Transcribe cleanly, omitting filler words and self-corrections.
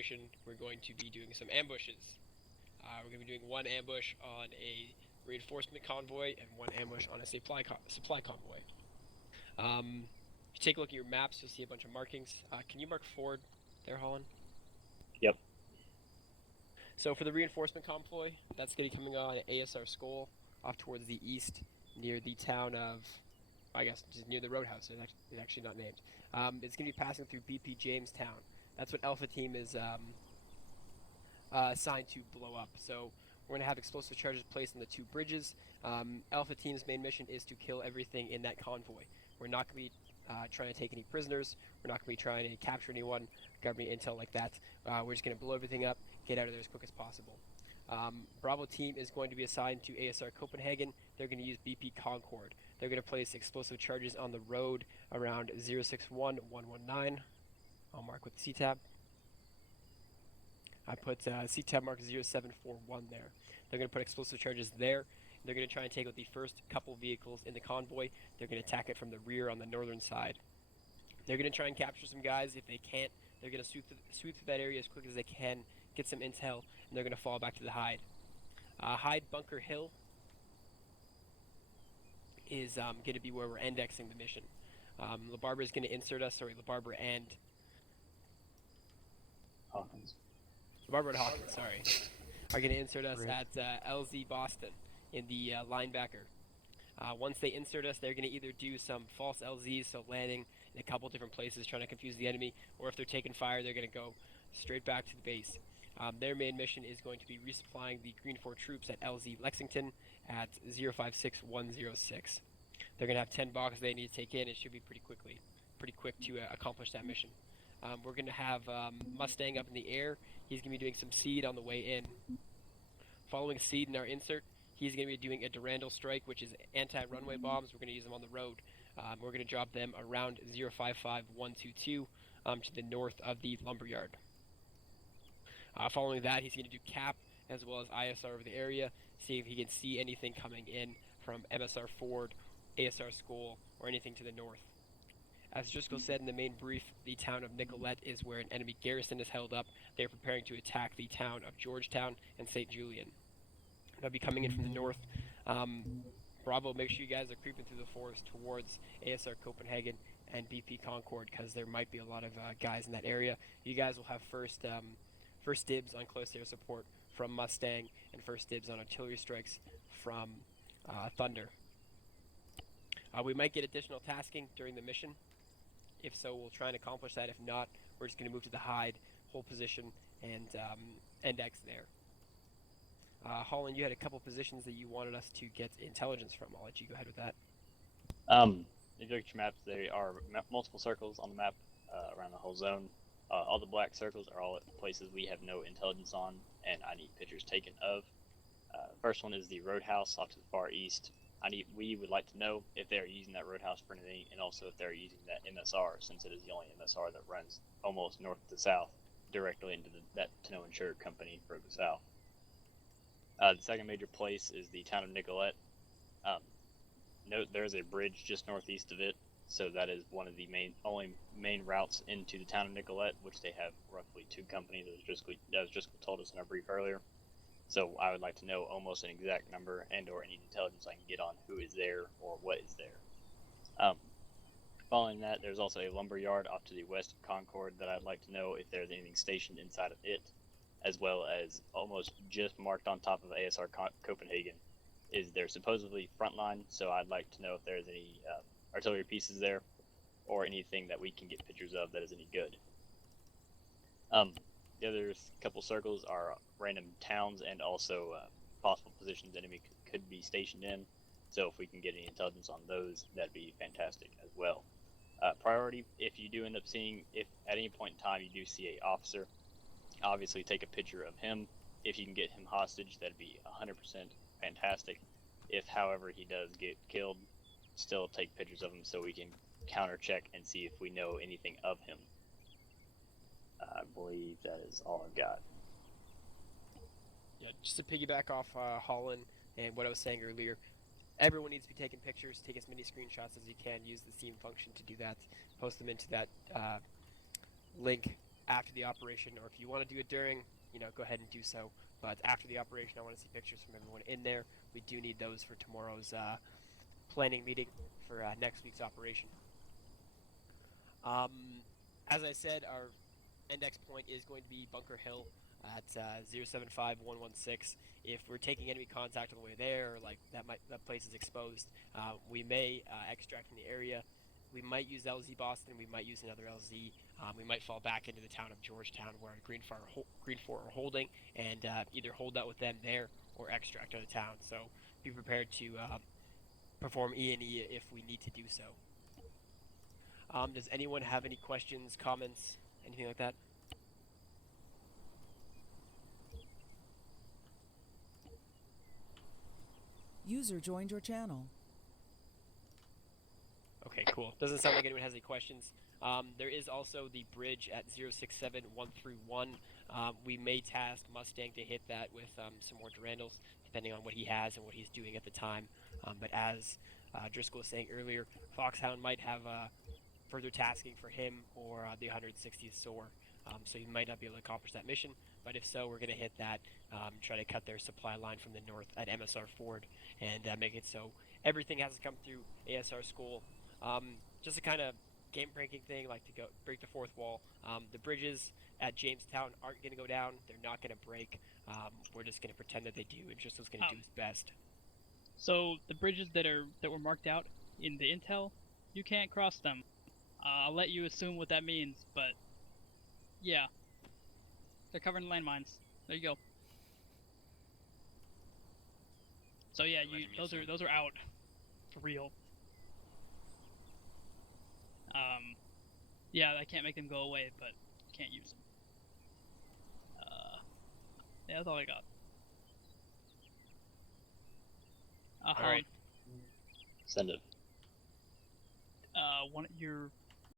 demonstration, we're going to be doing some ambushes. We're going to be doing one ambush on a reinforcement convoy and one ambush on a supply convoy. If you take a look at your maps, you'll see a bunch of markings. Can you mark forward there, Holland? Yep. So for the reinforcement convoy, that's going to be coming on at ASR Skull, off towards the east, near the town of, I guess, just near the roadhouse. It's actually not named. It's going to be passing through BP Jamestown. That's what Alpha Team is assigned to blow up. So we're going to have explosive charges placed on the two bridges. Alpha Team's main mission is to kill everything in that convoy. We're not going to be trying to take any prisoners. We're not going to be trying to capture anyone, government intel like that. We're just going to blow everything up, get out of there as quick as possible. Bravo Team is going to be assigned to ASR Copenhagen. They're going to use BP Concord. They're going to place explosive charges on the road around 061119. I'll mark with C-tab. I put C-tab mark 0741 there. They're going to put explosive charges there. They're going to try and take out the first couple vehicles in the convoy. They're going to attack it from the rear on the northern side. They're going to try and capture some guys. If they can't, they're going to sweep through that area as quick as they can, get some intel, and they're going to fall back to the Hyde. Hyde Bunker Hill is going to be where we're indexing the mission. LaBarbera is going to insert us. Sorry, LaBarbera and Hawkins. LaBarbera and Hawkins, sorry, are going to insert us at LZ Boston in the linebacker. Once they insert us, they're going to either do some false LZs, so landing in a couple different places, trying to confuse the enemy, or if they're taking fire, they're going to go straight back to the base. Their main mission is going to be resupplying the Green 4 troops at LZ Lexington at 056106. They're going to have 10 boxes they need to take in. It should be pretty quick to accomplish that mission. We're going to have Mustang up in the air. He's going to be doing some seed on the way in. Following seed in our insert, he's going to be doing a Durandal strike, which is anti-runway bombs. We're going to use them on the road. We're going to drop them around 055122 to the north of the lumberyard. Following that, he's going to do cap as well as ISR over the area, see if he can see anything coming in from MSR Ford, ASR School, or anything to the north. As Driscoll said in the main brief, the town of Nicolette is where an enemy garrison is held up. They are preparing to attack the town of Georgetown and St. Julian. They'll be coming in from the north. Bravo, make sure you guys are creeping through the forest towards ASR Copenhagen and BP Concord, because there might be a lot of guys in that area. You guys will have first dibs on close air support from Mustang, and first dibs on artillery strikes from Thunder. We might get additional tasking during the mission. If so, we'll try and accomplish that. If not, we're just going to move to the Hyde, hold position, and index there. Holland, you had a couple positions that you wanted us to get intelligence from. I'll let you go ahead with that. If you look at your maps, there are multiple circles on the map around the whole zone. All the black circles are all at places we have no intelligence on, and I need pictures taken of. First one is the roadhouse off to the far east. We would like to know if they're using that roadhouse for anything, and also if they're using that MSR, since it is the only MSR that runs almost north to south, directly into that Tano Insured Company further south. The second major place is the town of Nicolette. Note there's a bridge just northeast of it, so that is one of the only main routes into the town of Nicolette, which they have roughly 2 companies, as Driscoll told us in our brief earlier. So I would like to know almost an exact number and/or any intelligence I can get on who is there or what is there. Following that, there's also a lumber yard off to the west of Concord that I'd like to know if there's anything stationed inside of it, as well as almost just marked on top of ASR Copenhagen is their supposedly front line. So I'd like to know if there's any artillery pieces there or anything that we can get pictures of that is any good. The other couple circles are random towns and also possible positions enemy could be stationed in. So if we can get any intelligence on those, that'd be fantastic as well. Priority, if you do end up seeing, if at any point in time you do see a officer, obviously take a picture of him. If you can get him hostage, that'd be 100% fantastic. If, however, he does get killed, still take pictures of him so we can counter check and see if we know anything of him. I believe that is all I've got. Yeah, just to piggyback off Holland and what I was saying earlier, everyone needs to be taking pictures. Take as many screenshots as you can. Use the Steam function to do that. Post them into that link after the operation, or if you want to do it during, go ahead and do so. But after the operation, I want to see pictures from everyone in there. We do need those for tomorrow's planning meeting for next week's operation. As I said, our index point is going to be Bunker Hill at 075116. If we're taking enemy contact on the way there, or like that place is exposed, we may extract from the area. We might use LZ Boston. We might use another LZ. We might fall back into the town of Georgetown, where Green Fort are holding, and either hold out with them there or extract out of town. So be prepared to perform E&E if we need to do so. Does anyone have any questions, comments, anything like that? User joined your channel. Okay, cool. Doesn't sound like anyone has any questions. There is also the bridge at 067131. We may task Mustang to hit that with some more Durandals, depending on what he has and what he's doing at the time. But as Driscoll was saying earlier, Foxhound might have further tasking for him or the 160th SOAR. So he might not be able to accomplish that mission. But if so, we're going to hit that, try to cut their supply line from the north at MSR Ford, and make it so everything has to come through ASR School. Just a kind of game-breaking thing, like to go break the fourth wall. The bridges at Jamestown aren't going to go down. They're not going to break. We're just going to pretend that they do, and Driscoll's going to do his best. So the bridges that were marked out in the intel, you can't cross them. I'll let you assume what that means, but yeah, they're covered in landmines. There you go. So yeah, those are out for real. Yeah, I can't make them go away, but can't use them. Yeah, that's all I got. Alright. Send it. Your